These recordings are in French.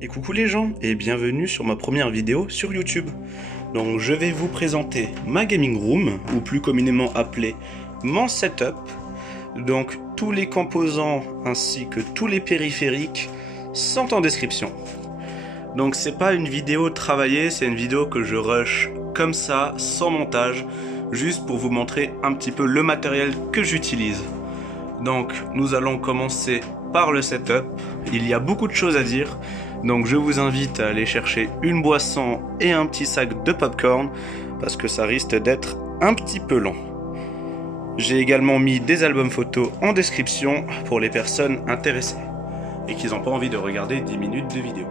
Et coucou les gens, et bienvenue sur ma première vidéo sur YouTube. Donc je vais vous présenter ma gaming room, ou plus communément appelée mon setup. Donc tous les composants ainsi que tous les périphériques sont en description. Donc c'est pas une vidéo travaillée, c'est une vidéo que je rush comme ça, sans montage, juste pour vous montrer un petit peu le matériel que j'utilise. Donc nous allons commencer par le setup. Il y a beaucoup de choses à dire, donc je vous invite à aller chercher une boisson et un petit sac de popcorn parce que ça risque d'être un petit peu long. J'ai également mis des albums photos en description pour les personnes intéressées et qui n'ont pas envie de regarder 10 minutes de vidéo.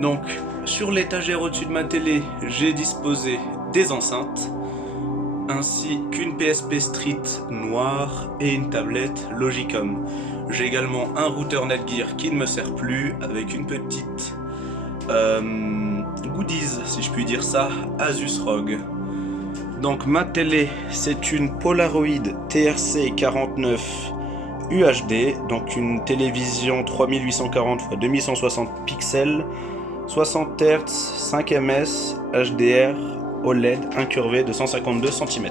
Donc sur l'étagère au-dessus de ma télé, j'ai disposé des enceintes ainsi qu'une PSP Street noire et une tablette Logicom. J'ai également un routeur Netgear qui ne me sert plus avec une petite goodies, si je puis dire ça, Asus ROG. Donc ma télé, c'est une Polaroid TRC 49 UHD, donc une télévision 3840 x 2160 pixels, 60 Hz, 5 ms, HDR, OLED incurvé de 152 cm.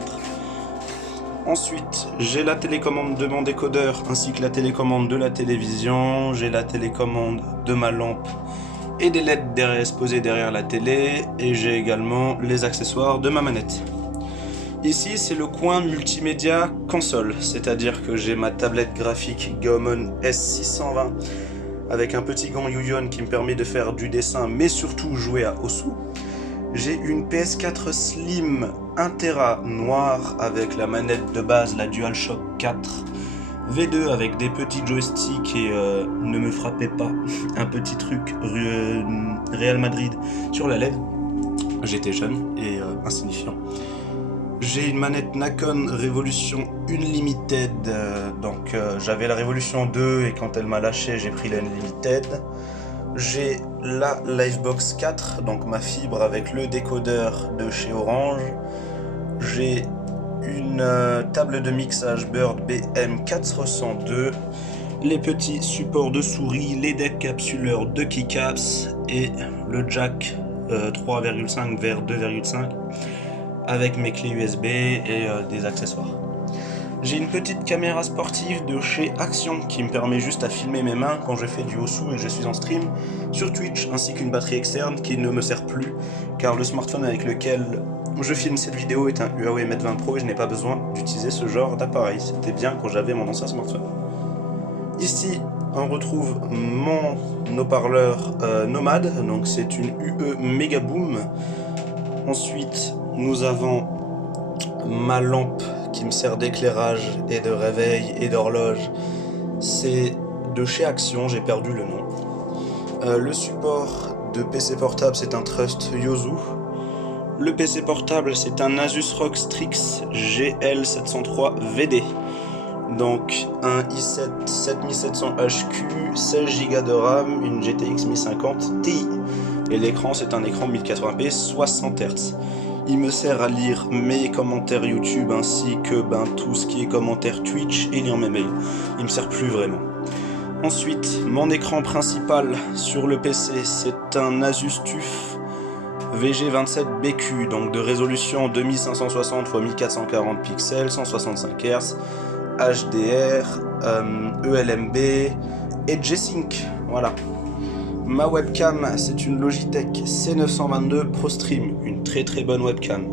Ensuite, j'ai la télécommande de mon décodeur ainsi que la télécommande de la télévision, j'ai la télécommande de ma lampe et des LED exposées derrière la télé, et j'ai également les accessoires de ma manette. Ici, c'est le coin multimédia console, c'est-à-dire que j'ai ma tablette graphique Gaomon S620 avec un petit gant Yuyon qui me permet de faire du dessin mais surtout jouer à Osu. J'ai une PS4 Slim 1 Tera noire avec la manette de base, la DualShock 4 V2 avec des petits joysticks et ne me frappez pas, un petit truc Real Madrid sur la lèvre. J'étais jeune et insignifiant. J'ai une manette Nakon Revolution Unlimited, donc j'avais la Revolution 2 et quand elle m'a lâché j'ai pris la Unlimited. J'ai la Livebox 4, donc ma fibre avec le décodeur de chez Orange. J'ai une table de mixage Bird BM402, les petits supports de souris, les décapsuleurs de keycaps et le jack 3,5 vers 2,5 avec mes clés USB et des accessoires. J'ai une petite caméra sportive de chez Action qui me permet juste à filmer mes mains quand je fais du Osu et que je suis en stream sur Twitch, ainsi qu'une batterie externe qui ne me sert plus car le smartphone avec lequel je filme cette vidéo est un Huawei Mate 20 Pro et je n'ai pas besoin d'utiliser ce genre d'appareil. C'était bien quand j'avais mon ancien smartphone. Ici, on retrouve mon haut-parleur Nomad, donc c'est une UE Megaboom. Ensuite, nous avons ma lampe qui me sert d'éclairage et de réveil et d'horloge. C'est de chez Action, j'ai perdu le nom. Le support de PC portable, c'est un Trust Yozu. Le PC portable, c'est un Asus ROG Strix GL703 VD. Donc un i7 7700 HQ, 16 Go de RAM, une GTX 1050 Ti. Et l'écran, c'est un écran 1080p 60 Hz. Il me sert à lire mes commentaires YouTube ainsi que tout ce qui est commentaires Twitch et lire mes mails. Il me sert plus vraiment. Ensuite, mon écran principal sur le PC, c'est un Asus TUF VG27BQ, donc de résolution 2560 x 1440 pixels, 165 Hz, HDR, ELMB et G-Sync. Voilà. Ma webcam, c'est une Logitech C922 ProStream, une très bonne webcam.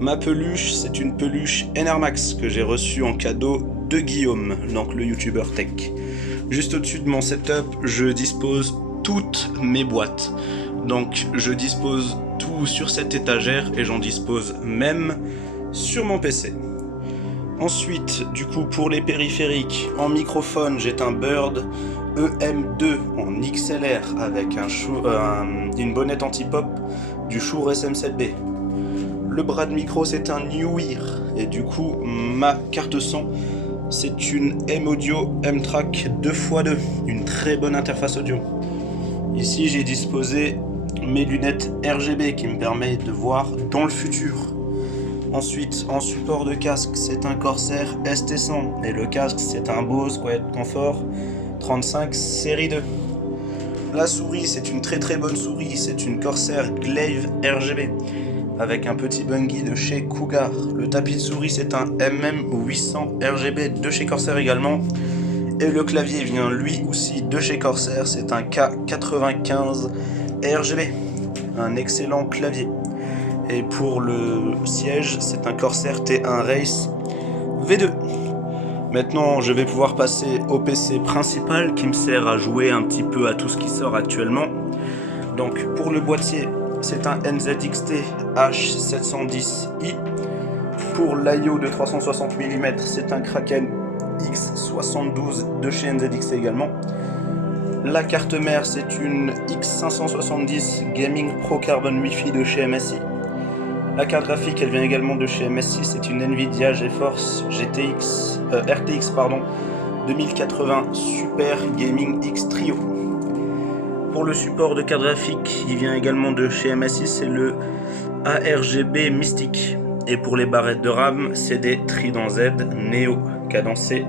Ma peluche, c'est une peluche NRMax que j'ai reçue en cadeau de Guillaume, donc le youtubeur tech. Juste au-dessus de mon setup, je dispose toutes mes boîtes. Donc je dispose tout sur cette étagère et j'en dispose même sur mon PC. Ensuite, du coup, pour les périphériques, en microphone, j'ai un Bird EM2 en XLR avec une bonnette anti-pop du Shure SM7B. Le bras de micro, c'est un Newear et du coup, ma carte son, c'est une M-Audio M-Track 2x2, une très bonne interface audio. Ici, j'ai disposé mes lunettes RGB qui me permettent de voir dans le futur. Ensuite, en support de casque, c'est un Corsair ST100 et le casque, c'est un Bose Quiet Comfort 35 série 2. La souris, c'est une très bonne souris, c'est une Corsair Glaive RGB avec un petit bungee de chez Cougar. Le tapis de souris, c'est un MM800 RGB de chez Corsair également. Et le clavier vient lui aussi de chez Corsair, c'est un K95 RGB, un excellent clavier. Et pour le siège, c'est un Corsair T1 Race V2. Maintenant, je vais pouvoir passer au PC principal qui me sert à jouer un petit peu à tout ce qui sort actuellement. Donc pour le boîtier, c'est un NZXT H710i. Pour l'IO de 360 mm, c'est un Kraken X72 de chez NZXT également. La carte mère, c'est une X570 Gaming Pro Carbon Wi-Fi de chez MSI. La carte graphique, elle vient également de chez MSI, c'est une Nvidia GeForce RTX 2080 Super Gaming X Trio. Pour le support de carte graphique, il vient également de chez MSI, c'est le ARGB Mystic. Et pour les barrettes de RAM, c'est des Trident Z Neo cadencés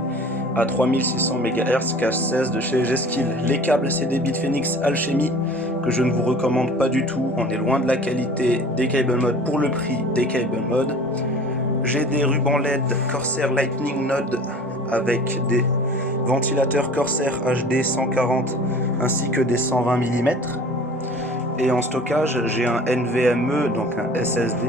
à 3600 MHz K16 de chez G-Skill. Les câbles, c'est des Bitfenix Alchemy que je ne vous recommande pas du tout. On est loin de la qualité des Cable Mode pour le prix des Cable Mode. J'ai des rubans LED Corsair Lightning Node avec des ventilateurs Corsair HD 140 ainsi que des 120 mm. Et en stockage, j'ai un NVMe, donc un SSD